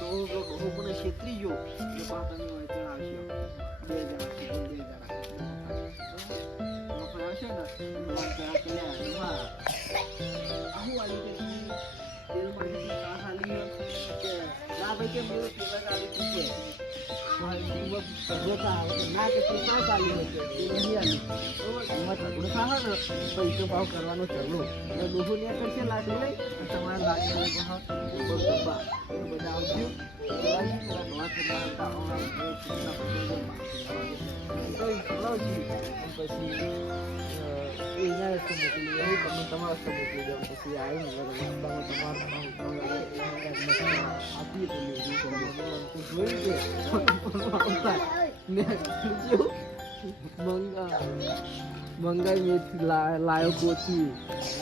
ડોહો મને છેતરી ગયો એ પાતાની હોય ચડાવશે 2000 આવશે ને આવું આવી કે તેલ પાણી કા ખાલી કે ના ભાઈ કે મેં પેલા ગાડી છે ના કે પૈસા ચાલી હશે નહીં આવી બરોબર પૈસો ભાવ કરવાનો ચાલુ ડોહો ને કરશે લાગુ લઈ તમારે લાગે બધા આવજો પછી એના રસ્તે મોકલી એવું તમે તમારા રસ્તે મોકલી દો પછી આવીને આપીએ મંગાઈ મેથી લાયો કોથમીર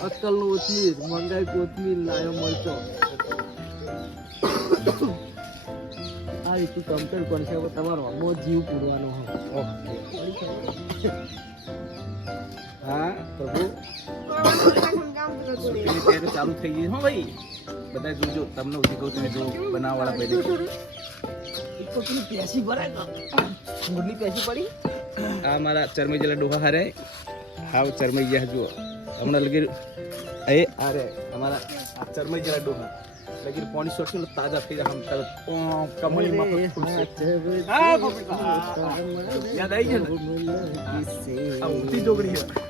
અક્કલનો ઓથમીર મંગાઈ કોથમીર લાયો મરચો આ રીતે કમ્પેર કરશે તમારો અમો જીવ પૂરવાનો ઓકે हाँ प्रभु तैयारी चालू થઈ ગઈ હો ભાઈ બધા જોજો તમને ઉધી કહું તમે જો બનાવવા વાળા પહેલે એક તો પેલી પેસી ભરાય મોરની પેસી પડી આ મારા ચરમઈ જેલા ડોહા હારે હાવ ચરમઈ ગયા જો હમણાં લગી એ અરે અમારા આ ચરમઈ જેલા ડોહા લગી પાણી સોટે તાજા થઈ જાય હમ તરત કમળી માં હા યાદ આવી ગયું આ ઉતી ડોગરી છે